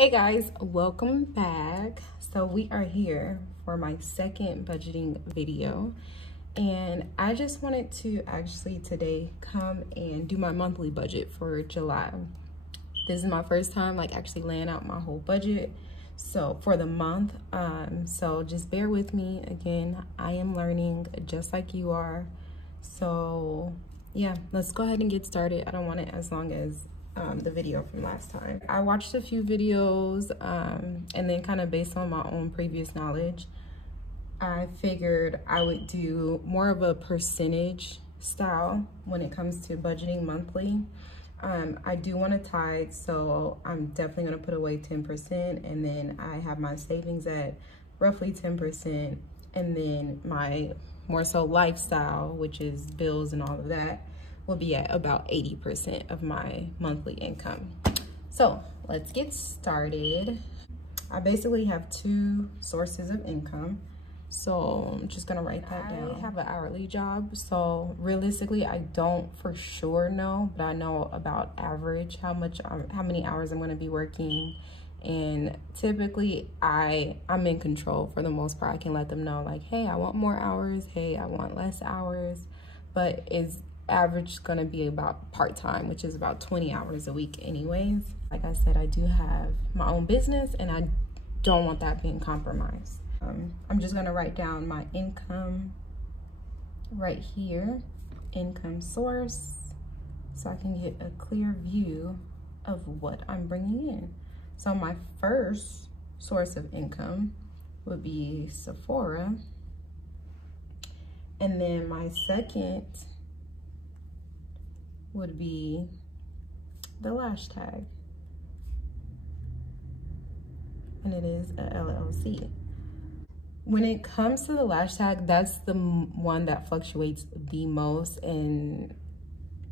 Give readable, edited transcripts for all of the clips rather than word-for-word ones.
Hey guys, welcome back. So we are here for my second budgeting video, and I just wanted to actually today come and do my monthly budget for July. This is my first time actually laying out my whole budget so for the month. So just bear with me. Again, I am learning just like you are. So yeah, let's go ahead and get started. I don't want it as long as the video from last time. I watched a few videos and then kind of based on my own previous knowledge, I figured I would do more of a percentage style when it comes to budgeting monthly. I do want to tithe, so I'm definitely going to put away 10%, and then I have my savings at roughly 10%, and then my more so lifestyle, which is bills and all of that, will be at about 80% of my monthly income. So let's get started. I basically have two sources of income. So I'm just gonna write that down. I have an hourly job, so realistically I don't for sure know, but I know about average how many hours I'm gonna be working. And typically I'm in control for the most part. I can let them know like, hey, I want more hours, hey, I want less hours, but it's average gonna be about part-time, which is about 20 hours a week anyways. Like I said, I do have my own business and I don't want that being compromised. I'm just gonna write down my income right here, income source, so I can get a clear view of what I'm bringing in. So my first source of income would be Sephora, and then my second would be the lash tag, and it is a LLC. When it comes to the lash tag, that's the one that fluctuates the most,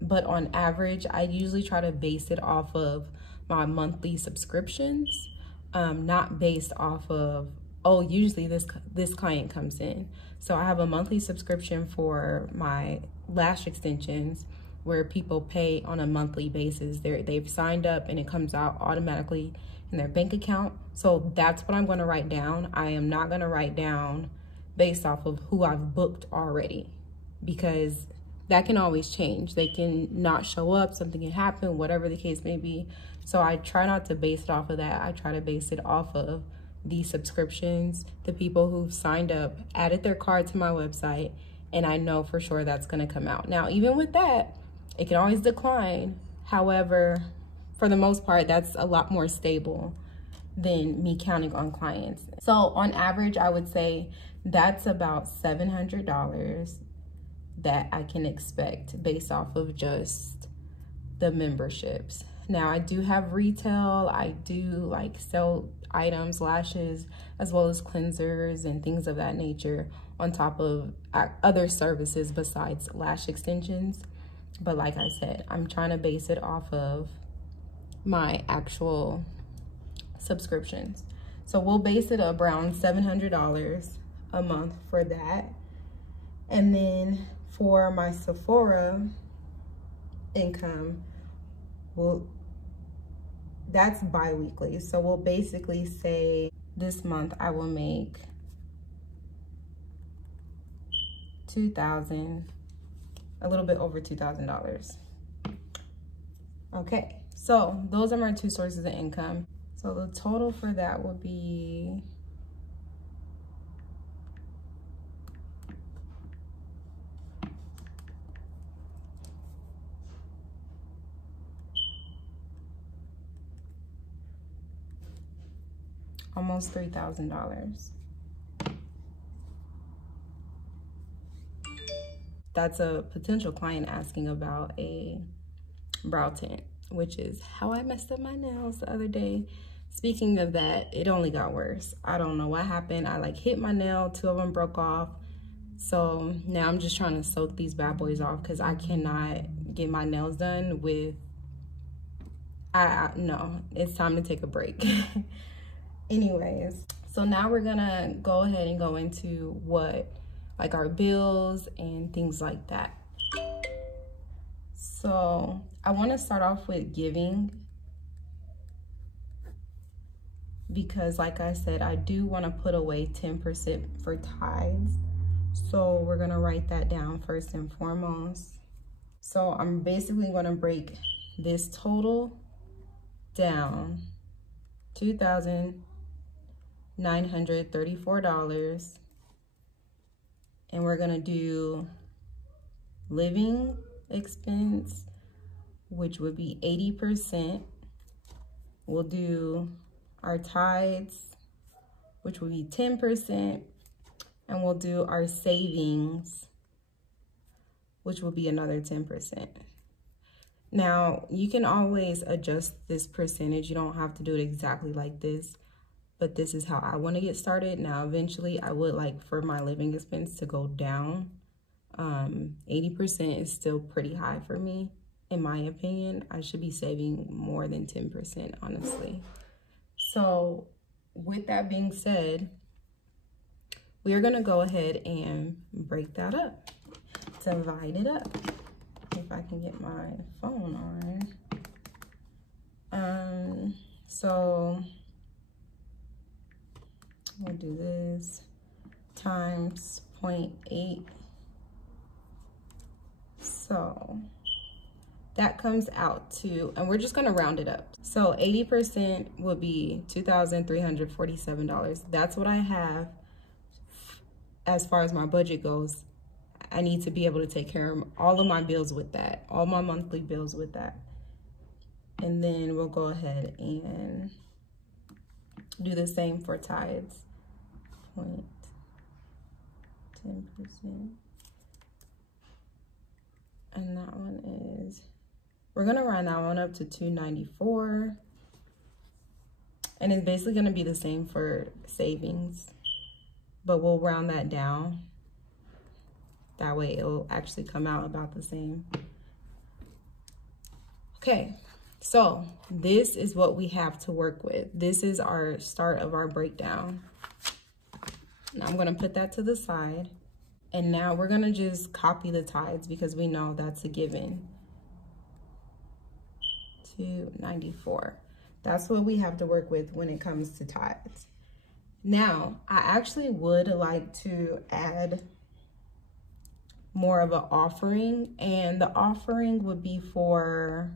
but on average I usually try to base it off of my monthly subscriptions, not based off of, oh, usually this client comes in. So I have a monthly subscription for my lash extensions where people pay on a monthly basis. They've signed up and it comes out automatically in their bank account. So that's what I'm gonna write down. I am not gonna write down based off of who I've booked already, because that can always change. They can not show up, something can happen, whatever the case may be. So I try not to base it off of that. I try to base it off of the subscriptions, the people who've signed up, added their card to my website, and I know for sure that's gonna come out. Now, even with that, it can always decline. However, for the most part, that's a lot more stable than me counting on clients. So on average, I would say that's about $700 that I can expect based off of just the memberships. Now, I do have retail. I do sell items, lashes, as well as cleansers and things of that nature on top of other services besides lash extensions. But like I said, I'm trying to base it off of my actual subscriptions. So we'll base it around $700 a month for that. And then for my Sephora income, that's bi-weekly. So we'll basically say this month I will make a little bit over $2,000. Okay, so those are my two sources of income. So the total for that would be almost $3,000. That's a potential client asking about a brow tint, which is how I messed up my nails the other day. Speaking of that, it only got worse. I don't know what happened. I hit my nail, two of them broke off. So now I'm just trying to soak these bad boys off because I cannot get my nails done with, no, it's time to take a break. Anyways, so now we're gonna go ahead and go into what our bills and things like that. So I want to start off with giving. because like I said, I do want to put away 10% for tithes. So we're gonna write that down first and foremost. So I'm basically gonna break this total down, $2,934. And we're gonna do living expense, which would be 80%. We'll do our tithes, which would be 10. And we'll do our savings, which will be another 10%. Now, you can always adjust this percentage. You don't have to do it exactly like this, but this is how I want to get started. Now, eventually, I would like for my living expense to go down. 80% is still pretty high for me, in my opinion. I should be saving more than 10%, honestly. So, with that being said, we are gonna go ahead and break that up, divide it up. If I can get my phone on. So we'll do this times 0.8. So that comes out to, and we're just gonna round it up. So 80% would be $2,347. That's what I have. As far as my budget goes, I need to be able to take care of all of my bills with that, all my monthly bills with that. And then we'll go ahead and do the same for tithes. 0.10%. And that one is, we're gonna round that one up to $294. And it's basically gonna be the same for savings, but we'll round that down. That way it'll actually come out about the same. Okay, so this is what we have to work with. This is our start of our breakdown. Now I'm gonna put that to the side. And now we're gonna just copy the tithes because we know that's a given. 294. That's what we have to work with when it comes to tithes. Now, I actually would like to add more of an offering, and the offering would be for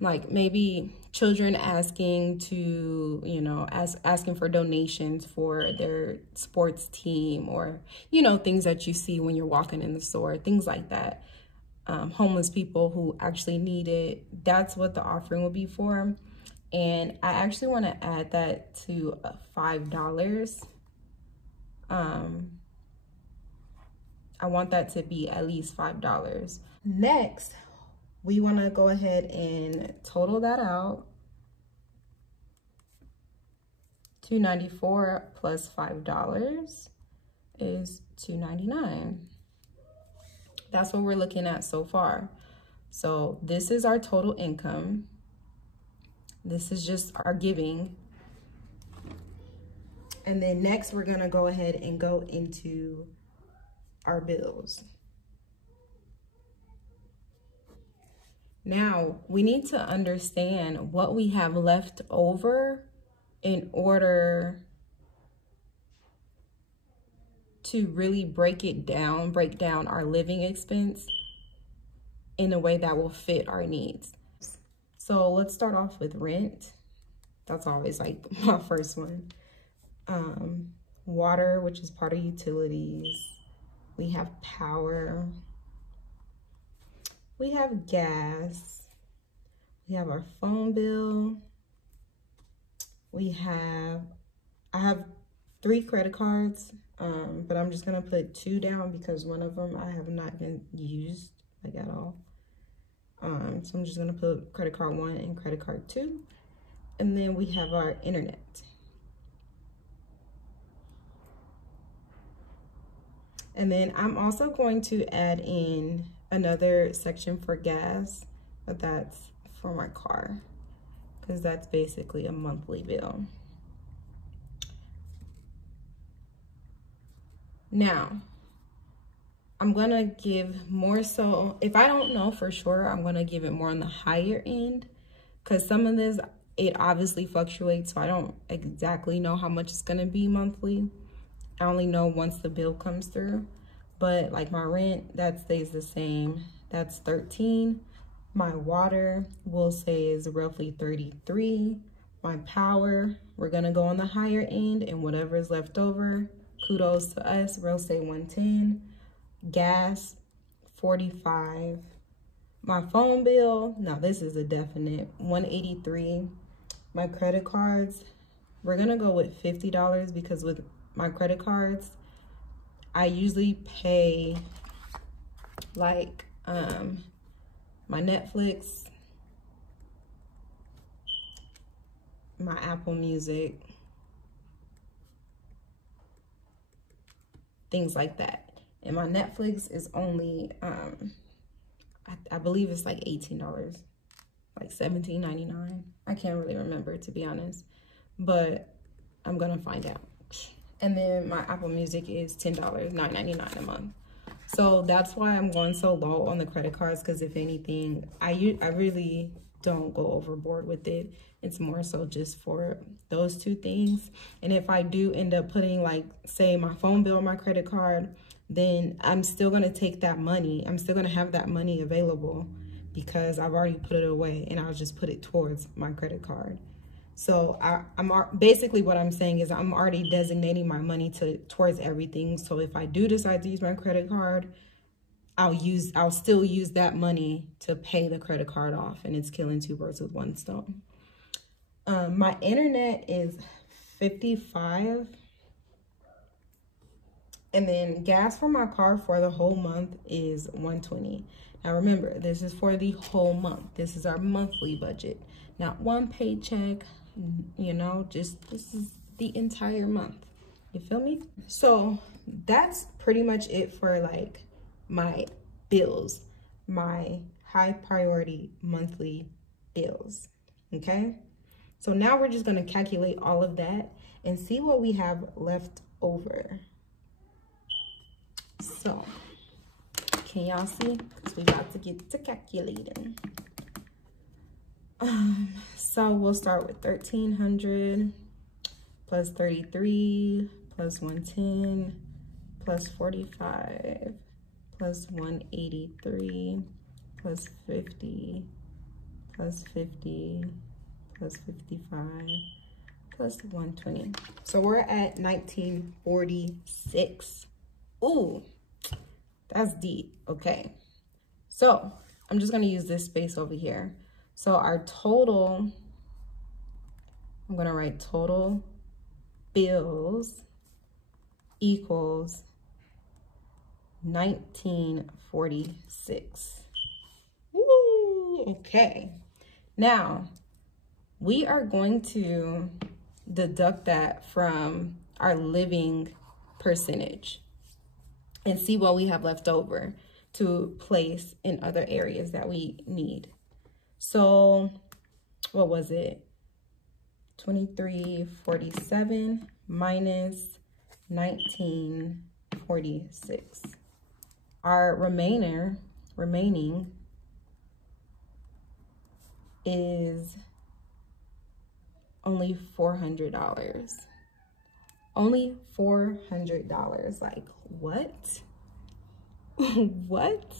like maybe children asking to, you know, asking for donations for their sports team, or, you know, things that you see when you're walking in the store, things like that. Homeless people who actually need it. That's what the offering will be for. And I actually want to add that to $5. I want that to be at least $5. Next, we want to go ahead and total that out. $294 plus $5 is $299. That's what we're looking at so far. So this is our total income. This is just our giving. And then next we're gonna go ahead and go into our bills. Now, we need to understand what we have left over in order to really break down our living expense in a way that will fit our needs. So let's start off with rent. That's always like my first one. Water, which is part of utilities. We have power. We have gas. We have our phone bill. I have 3 credit cards, but I'm just gonna put 2 down because one of them I have not been used like at all. So I'm just gonna put credit card 1 and credit card 2. And then we have our internet. And then I'm also going to add in another section for gas, but that's for my car, because that's basically a monthly bill. Now, I'm gonna give more so, if I don't know for sure, I'm gonna give it more on the higher end, because some of this, it obviously fluctuates, so I don't exactly know how much it's going to be monthly. I only know once the bill comes through. But like my rent, that stays the same. That's 13. My water, we'll say, is roughly 33. My power, we're gonna go on the higher end, and whatever is left over, kudos to us, we'll say 110. Gas, 45. My phone bill, now this is a definite, 183. My credit cards, we're gonna go with $50 because with my credit cards, I usually pay like my Netflix, my Apple Music, things like that. And my Netflix is only, I believe it's like $18, like $17.99. I can't really remember, to be honest, but I'm gonna find out. And then my Apple Music is $10, $9.99 a month. So that's why I'm going so low on the credit cards, because if anything, I really don't go overboard with it. It's more so just for those two things. And if I do end up putting, like, say my phone bill on my credit card, then I'm still gonna take that money. I'm still gonna have that money available because I've already put it away, and I'll just put it towards my credit card. So I'm basically, what I'm saying is I'm already designating my money towards everything. So if I do decide to use my credit card, I'll still use that money to pay the credit card off, and it's killing two birds with one stone. My internet is 55. And then gas for my car for the whole month is 120. Now remember, this is for the whole month. This is our monthly budget, not one paycheck, you know, just this is the entire month. You feel me? So that's pretty much it for like my bills, my high priority monthly bills. Okay. So now we're just going to calculate all of that and see what we have left over. So, can y'all see? Because we about to get to calculating. So we'll start with 1,300 plus 33 plus 110 plus 45 plus 183 plus 50 plus 50 plus 55 plus 120. So we're at 1946. Ooh, that's deep. Okay, so I'm just gonna use this space over here. So our total, I'm gonna write total bills equals 1946. Woo, okay. Now, we are going to deduct that from our living percentage and see what we have left over to place in other areas that we need. So what was it? 2347 minus 1946. Our remaining is only $400. Only $400. Like, what? What?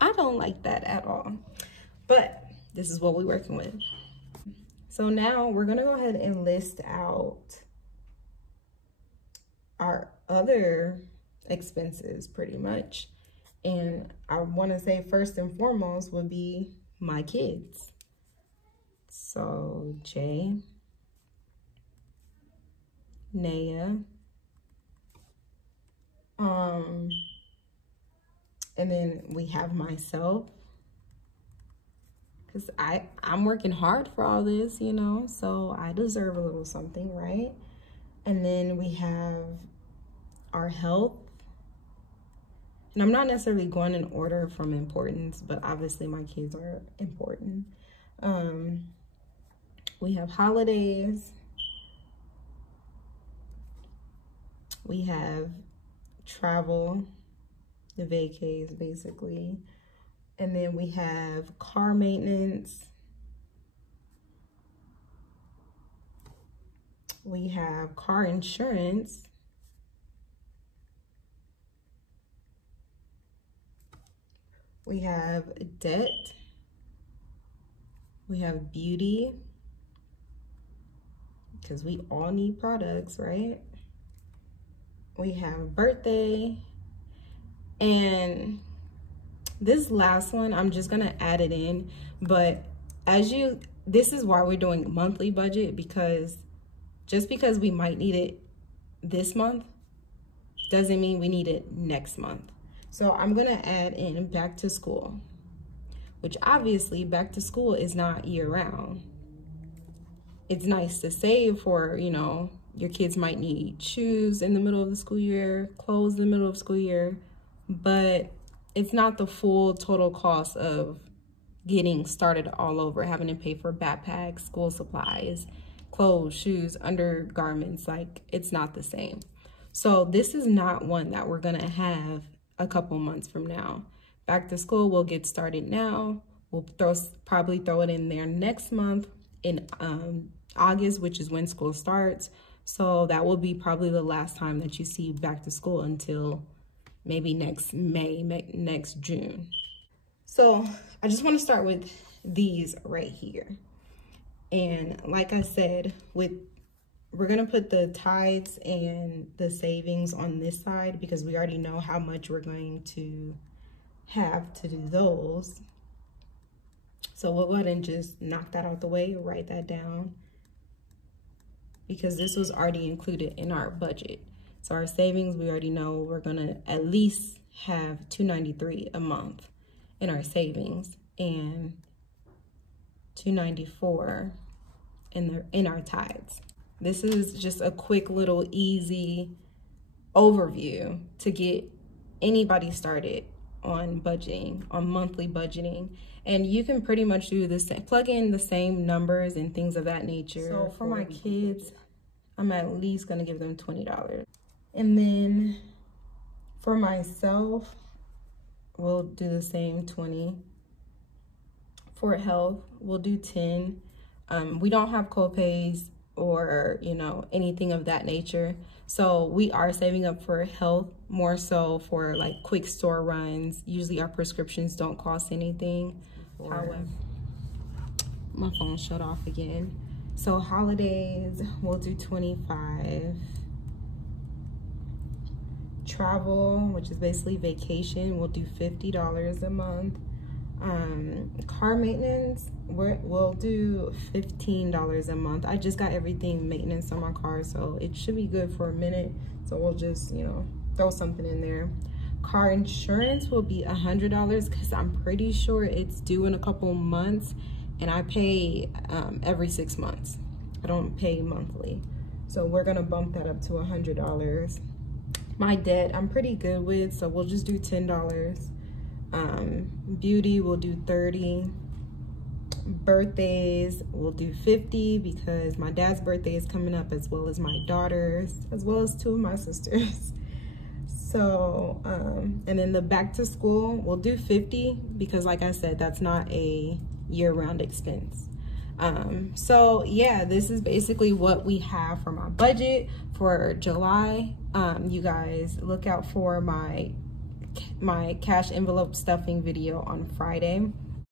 I don't like that at all. But this is what we're working with. So now we're gonna go ahead and list out our other expenses pretty much. And I wanna say first and foremost would be my kids. So Jay, Naya, and then we have myself, because I'm working hard for all this, you know, so I deserve a little something, right? And then we have our health, and I'm not necessarily going in order from importance, but obviously my kids are important. We have holidays, we have travel, the vacays basically, and then we have car maintenance, We have car insurance. We have debt. We have beauty, because we all need products, right? We have birthday. And this last one, I'm just gonna add it in, but this is why we're doing monthly budget, because just because we might need it this month doesn't mean we need it next month. So I'm gonna add in back to school, which obviously back to school is not year round. It's nice to save for, you know, your kids might need shoes in the middle of the school year, clothes in the middle of the school year, but it's not the full total cost of getting started all over, having to pay for backpacks, school supplies, clothes, shoes, undergarments. Like, it's not the same. So this is not one that we're gonna have a couple months from now. Back to school, we'll get started now. We'll probably throw it in there next month in August, which is when school starts. So that will be probably the last time that you see back to school until maybe next May, next June. So I just want to start with these right here. And like I said, we're gonna put the tithes and the savings on this side because we already know how much we're going to have to do those. So we'll go ahead and just knock that out the way, write that down, because this was already included in our budget. So our savings, we already know we're gonna at least have $293 a month in our savings and $294 in our tithes. This is just a quick little easy overview to get anybody started on budgeting, on monthly budgeting. And you can pretty much do this, plug in the same numbers and things of that nature. So for my kids, I'm at least gonna give them $20. And then for myself, we'll do the same 20. For health, we'll do 10. We don't have co-pays or, you know, anything of that nature. So we are saving up for health, more so for like quick store runs. Usually our prescriptions don't cost anything. However, my phone shut off again. So holidays, we'll do 25. Travel, which is basically vacation, we'll do $50 a month. Car maintenance, we'll do $15 a month. I just got everything maintenance on my car, so it should be good for a minute. So we'll just, you know, throw something in there. Car insurance will be $100 because I'm pretty sure it's due in a couple months, and I pay every 6 months. I don't pay monthly. So we're gonna bump that up to $100. My debt, I'm pretty good with, so we'll just do $10. Beauty, we'll do 30. Birthdays, we'll do 50 because my dad's birthday is coming up, as well as my daughter's, as well as 2 of my sisters. So, and then the back to school, we'll do 50 because like I said, that's not a year-round expense. So yeah, this is basically what we have for my budget for July. You guys look out for my cash envelope stuffing video on Friday.